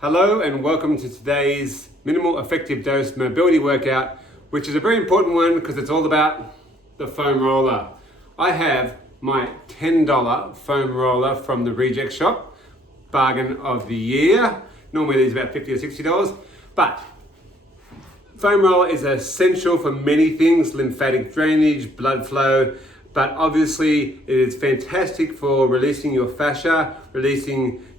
Hello and welcome to today's minimal effective dose mobility workout, which is a very important one because it's all about the foam roller. I have my $10 foam roller from the Reject Shop, bargain of the year. Normally these are about $50 or $60, but foam roller is essential for many things, lymphatic drainage, blood flow, but obviously it is fantastic for releasing your fascia,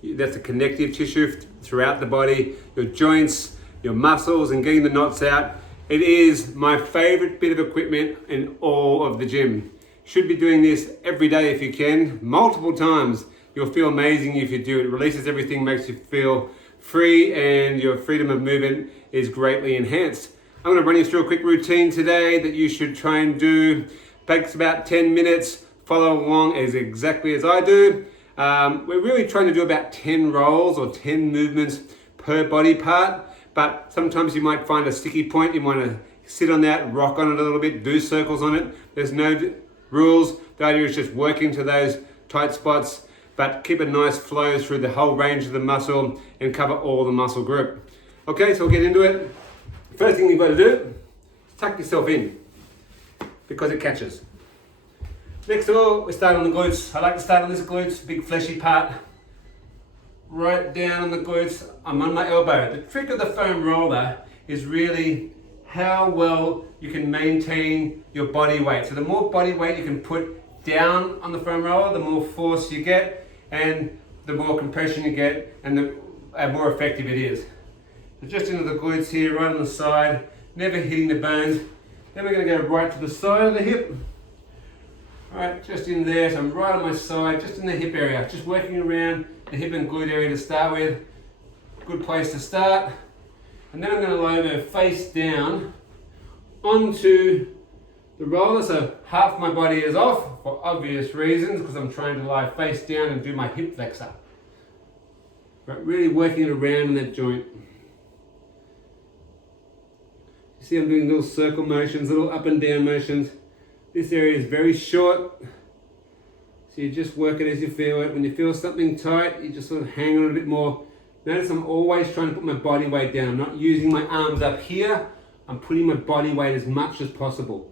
that's a connective tissue throughout the body, your joints, your muscles, and getting the knots out. It is my favorite bit of equipment in all of the gym. Should be doing this every day if you can, multiple times. You'll feel amazing if you do it. It releases everything, makes you feel free, and your freedom of movement is greatly enhanced. I'm going to run you through a quick routine today that you should try and do. Takes about 10 minutes. Follow along exactly as I do. We're really trying to do about 10 rolls or 10 movements per body part, but sometimes you might find a sticky point. You want to sit on that, rock on it a little bit, do circles on it. There's no rules. The idea is just working to those tight spots, but keep a nice flow through the whole range of the muscle and cover all the muscle group. Okay, so we'll get into it. First thing you've got to do is tuck yourself in because it catches. Next of all, we start on the glutes. I like to start on this glutes, big fleshy part. Right down on the glutes, I'm on my elbow. The trick of the foam roller is really how well you can maintain your body weight. So the more body weight you can put down on the foam roller, the more force you get, and the more compression you get, and the more effective it is. So just into the glutes here, right on the side, never hitting the bones. Then we're going to go right to the side of the hip. Alright, just in there, so I'm right on my side, just in the hip area, just working around the hip and glute area to start with. Good place to start. And then I'm going to lie over face down onto the roller, so half my body is off for obvious reasons because I'm trying to lie face down and do my hip flexor. But really working it around in that joint. You see I'm doing little circle motions, little up and down motions. This area is very short, so you just work it as you feel it. When you feel something tight, you just sort of hang on a bit more. Notice I'm always trying to put my body weight down. I'm not using my arms up here. I'm putting my body weight as much as possible.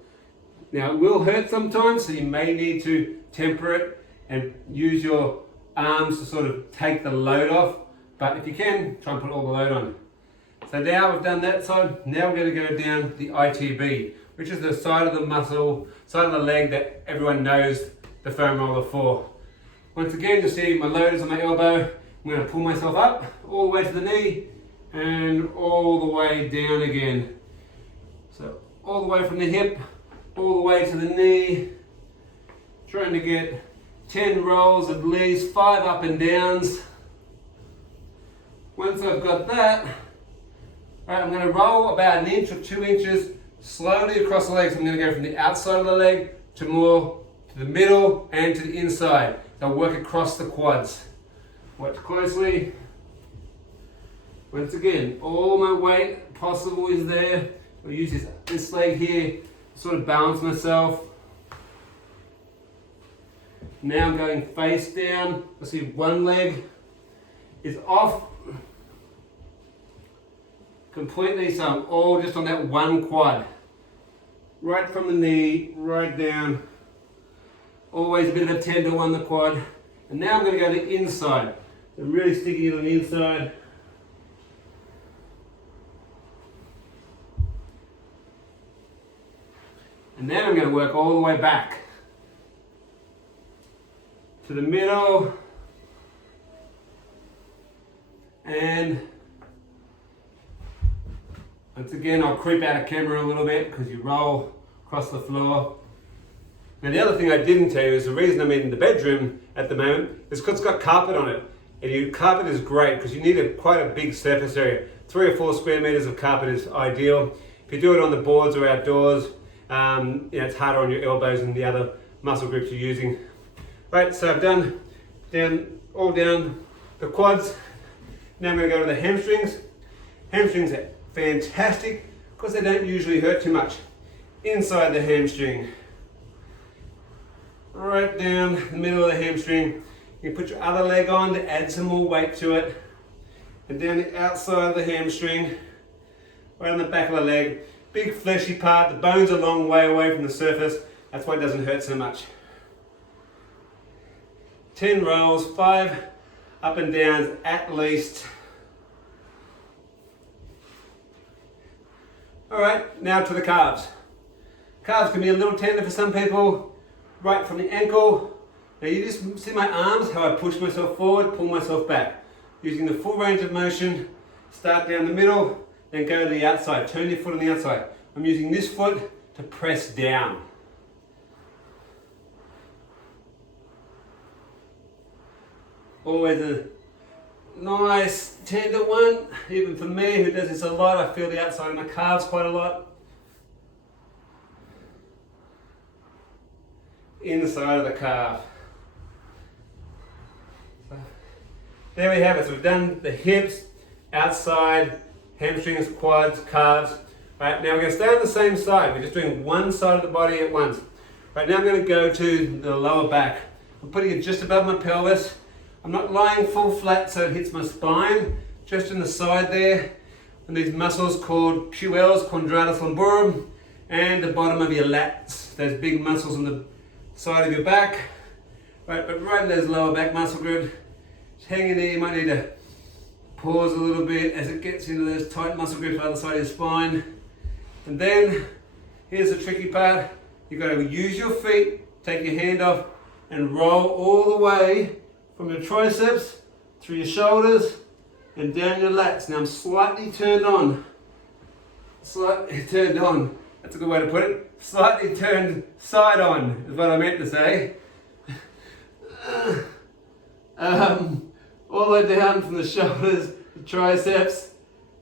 Now it will hurt sometimes, so you may need to temper it and use your arms to sort of take the load off. But if you can, try and put all the load on. So now we've done that side. Now we're going to go down the ITB, which is the side of the muscle, side of the leg that everyone knows the foam roller for. Once again, you'll see my load is on my elbow. I'm going to pull myself up all the way to the knee and all the way down again. So all the way from the hip, all the way to the knee. Trying to get 10 rolls at least, 5 up and downs. Once I've got that, right, I'm going to roll about 1 inch or 2 inches slowly across the legs. I'm going to go from the outside of the leg to more to the middle and to the inside. So I'll work across the quads. Watch closely. Once again, all my weight possible is there. I'll use this leg here to sort of balance myself. Now I'm going face down. I see one leg is off completely, so I'm all just on that one quad. Right from the knee, right down. Always a bit of a tender on the quad. And now I'm going to go to the inside. So I'm really sticking it on the inside. And then I'm going to work all the way back to the middle. And once again, I'll creep out of camera a little bit because you roll across the floor. Now the other thing I didn't tell you is the reason I'm in the bedroom at the moment is because it's got carpet on it. And your carpet is great because you need quite a big surface area. 3 or 4 square meters of carpet is ideal. If you do it on the boards or outdoors, it's harder on your elbows and the other muscle groups you're using. Right, so I've done all down the quads. Now I'm going to go to the hamstrings. Hamstrings are fantastic because they don't usually hurt too much. Inside the hamstring, right down the middle of the hamstring. You put your other leg on to add some more weight to it. and down the outside of the hamstring, right on the back of the leg. Big fleshy part, the bone's a long way away from the surface, that's why it doesn't hurt so much. 10 rolls, 5 up and downs at least. Alright, now to the calves. Calves can be a little tender for some people, right from the ankle. Now you just see my arms, how I push myself forward, pull myself back. Using the full range of motion, start down the middle, then go to the outside. Turn your foot on the outside. I'm using this foot to press down. Always a nice tender one. Even for me, who does this a lot, I feel the outside of my calves quite a lot. Inside of the calf. So, there we have it. So we've done the hips, outside, hamstrings, quads, calves. Right, now we're going to stay on the same side. We're just doing one side of the body at once. Right, now I'm going to go to the lower back. I'm putting it just above my pelvis. I'm not lying full flat so it hits my spine, just in the side there. And these muscles called puells, quadratus lumborum, and the bottom of your lats, those big muscles on the side of your back. Right, but right in those lower back muscle groups, just hang in there. You might need to pause a little bit as it gets into those tight muscle groups on the other side of your spine. And then, here's the tricky part. You've got to use your feet, take your hand off, and roll all the way from your triceps, through your shoulders, and down your lats. Now I'm slightly turned on. Slightly turned on. That's a good way to put it. Slightly turned side on is what I meant to say. All the way down from the shoulders, the triceps,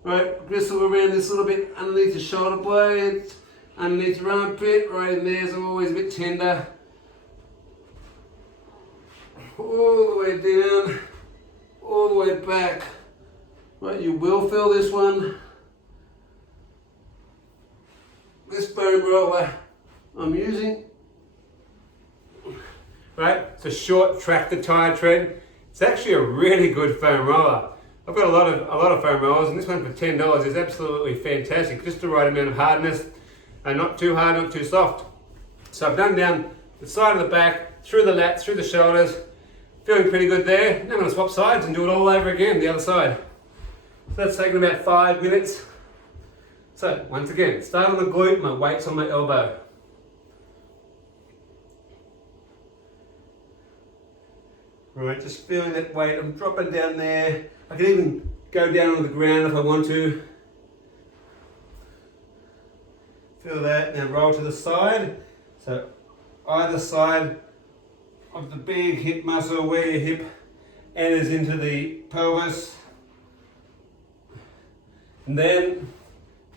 right, gristle around this little bit underneath the shoulder blades, underneath your armpit, right in there is always a bit tender. All the way down, all the way back. Right, you will feel this one. This bone roller I'm using. Right, it's a short tractor tire tread. It's actually a really good foam roller. I've got a lot of foam rollers, and this one for $10 is absolutely fantastic. Just the right amount of hardness, and not too hard, not too soft. So I've done down the side of the back, through the lats, through the shoulders. Feeling pretty good there. Now I'm going to swap sides and do it all over again, the other side. So that's taken about 5 minutes. So once again, start on the glute, my weight's on my elbow. Right, just feeling that weight. I'm dropping down there. I can even go down on the ground if I want to. Feel that. Now roll to the side. So either side of the big hip muscle where your hip enters into the pelvis. And then,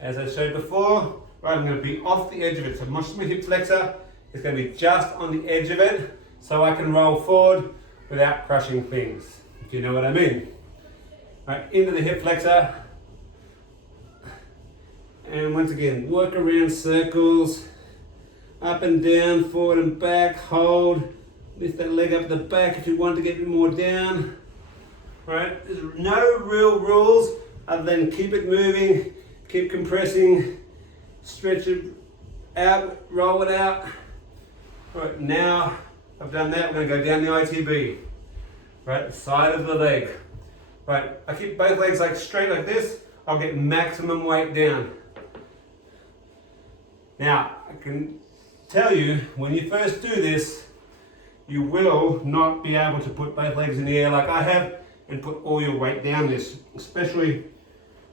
as I showed before, right, I'm going to be off the edge of it. So my hip flexor is going to be just on the edge of it, so I can roll forward without crushing things, if you know what I mean. Right, into the hip flexor. And once again, work around circles, up and down, forward and back, hold. Lift that leg up the back if you want to get it more down. Right, there's no real rules other than keep it moving, keep compressing, stretch it out, roll it out. Right, now I've done that, we're going to go down the ITB. Right, the side of the leg. Right, I keep both legs like straight like this, I'll get maximum weight down. Now, I can tell you, when you first do this, you will not be able to put both legs in the air like I have and put all your weight down this, especially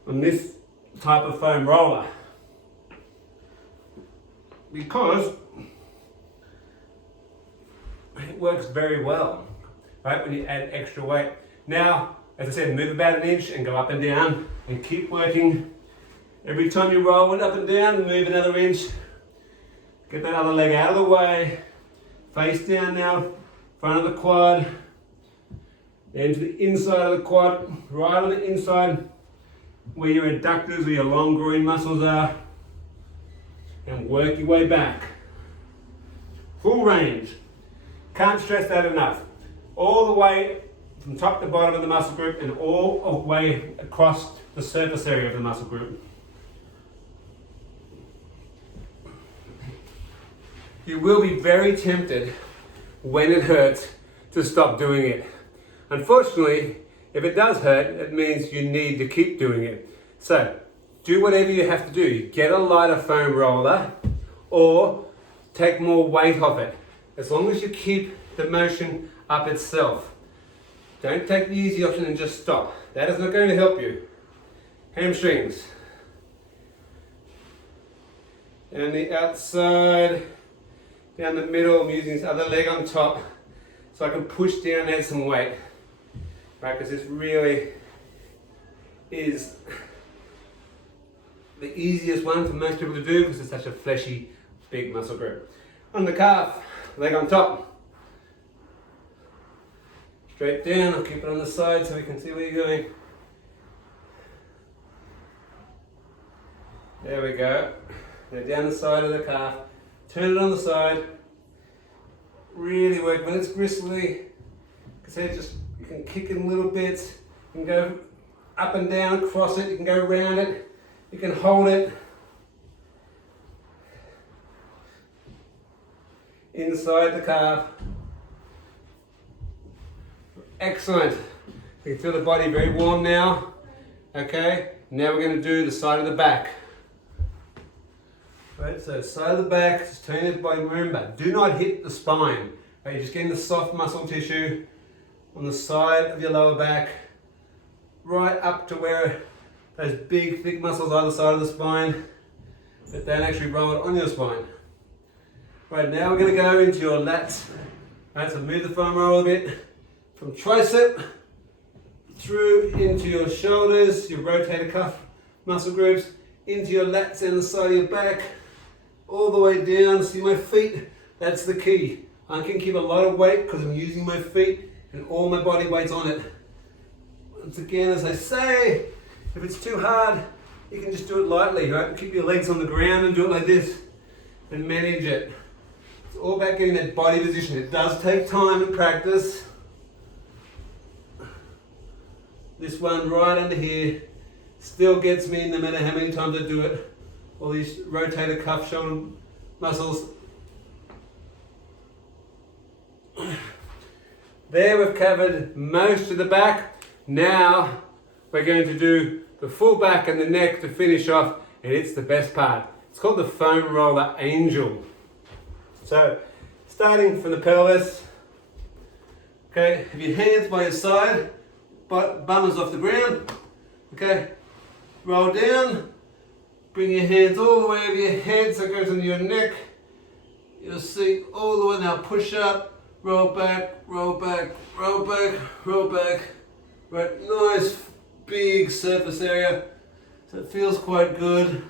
on this type of foam roller. Because it works very well, right, when you add extra weight. Now, as I said, move about an inch and go up and down and keep working. Every time you roll it up and down, move another inch. Get that other leg out of the way. Face down now, front of the quad. Then to the inside of the quad, right on the inside where your adductors or your long groin muscles are. And work your way back. Full range. Can't stress that enough. All the way from top to bottom of the muscle group and all the way across the surface area of the muscle group. You will be very tempted when it hurts to stop doing it. Unfortunately, if it does hurt, it means you need to keep doing it. So, do whatever you have to do. Get a lighter foam roller or take more weight off it. As long as you keep the motion up itself. Don't take the easy option and just stop. That is not going to help you. Hamstrings. And the outside, down the middle, I'm using this other leg on top so I can push down and add some weight. Right, because this really is the easiest one for most people to do because it's such a fleshy, big muscle group. On the calf, leg on top. Straight down, I'll keep it on the side so we can see where you're going. There we go. Now down the side of the calf. Turn it on the side. Really work. When it's gristly, you can kick it in little bits. You can go up and down, cross it. You can go around it. You can hold it. Inside the calf. Excellent. You can feel the body very warm now. Okay, now we're going to do the side of the back. Right, so side of the back, just turn the body. Remember, do not hit the spine. Right, you're just getting the soft muscle tissue on the side of your lower back, right up to where those big, thick muscles either side of the spine, but don't actually roll it on your spine. Right, now we're going to go into your lats. Right, so move the foam roll a bit. From tricep through into your shoulders, your rotator cuff muscle groups, into your lats and the side of your back, all the way down. See my feet? That's the key. I can keep a lot of weight because I'm using my feet and all my body weight's on it. Once again, as I say, if it's too hard, you can just do it lightly, right? Keep your legs on the ground and do it like this and manage it. It's all about getting that body position. It does take time and practice. This one right under here still gets me no matter how many times I do it. All these rotator cuff shoulder muscles. There we've covered most of the back. Now we're going to do the full back and the neck to finish off, and it's the best part. It's called the foam roller angel. So starting from the pelvis, okay, have your hands by your side, bum is off the ground, okay, roll down, bring your hands all the way over your head so it goes into your neck. You'll see all the way. Now push up, roll back, roll back, roll back, roll back. Right, nice big surface area. So it feels quite good.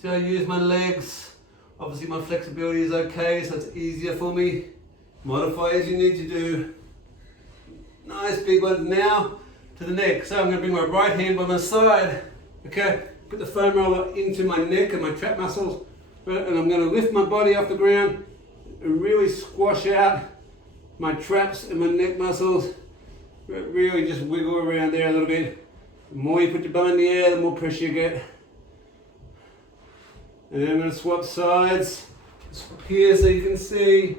See how I use my legs. Obviously my flexibility is okay, so it's easier for me. Modify as you need to do. Nice big one. Now to the neck. So I'm going to bring my right hand by my side. Okay, put the foam roller into my neck and my trap muscles. Right, and I'm going to lift my body off the ground and really squash out my traps and my neck muscles. Really just wiggle around there a little bit. The more you put your bum in the air, the more pressure you get. And then I'm going to swap sides. Swap here so you can see.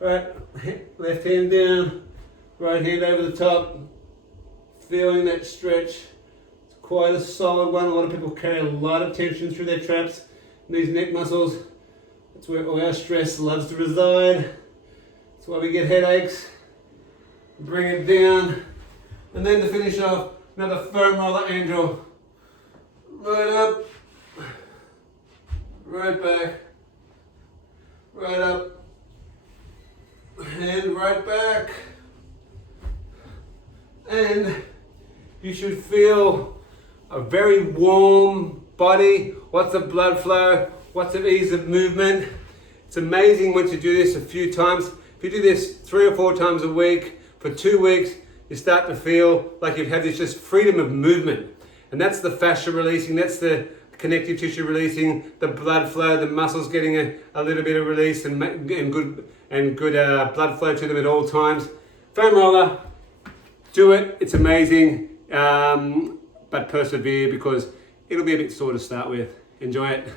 Right, left hand down, right hand over the top. Feeling that stretch. It's quite a solid one. A lot of people carry a lot of tension through their traps and these neck muscles. That's where all our stress loves to reside. That's why we get headaches. Bring it down. And then to finish off, another foam roller angel. Right up, right back, right up, and right back. And you should feel a very warm body, lots of blood flow, lots of ease of movement. It's amazing once you do this a few times. If you do this 3 or 4 times a week for 2 weeks, you start to feel like you've had this just freedom of movement. And that's the fascia releasing, that's the connective tissue releasing, the blood flow, the muscles getting a little bit of release and good blood flow to them at all times. Foam roller, Do it, it's amazing, but persevere because it'll be a bit sore to start with. Enjoy it.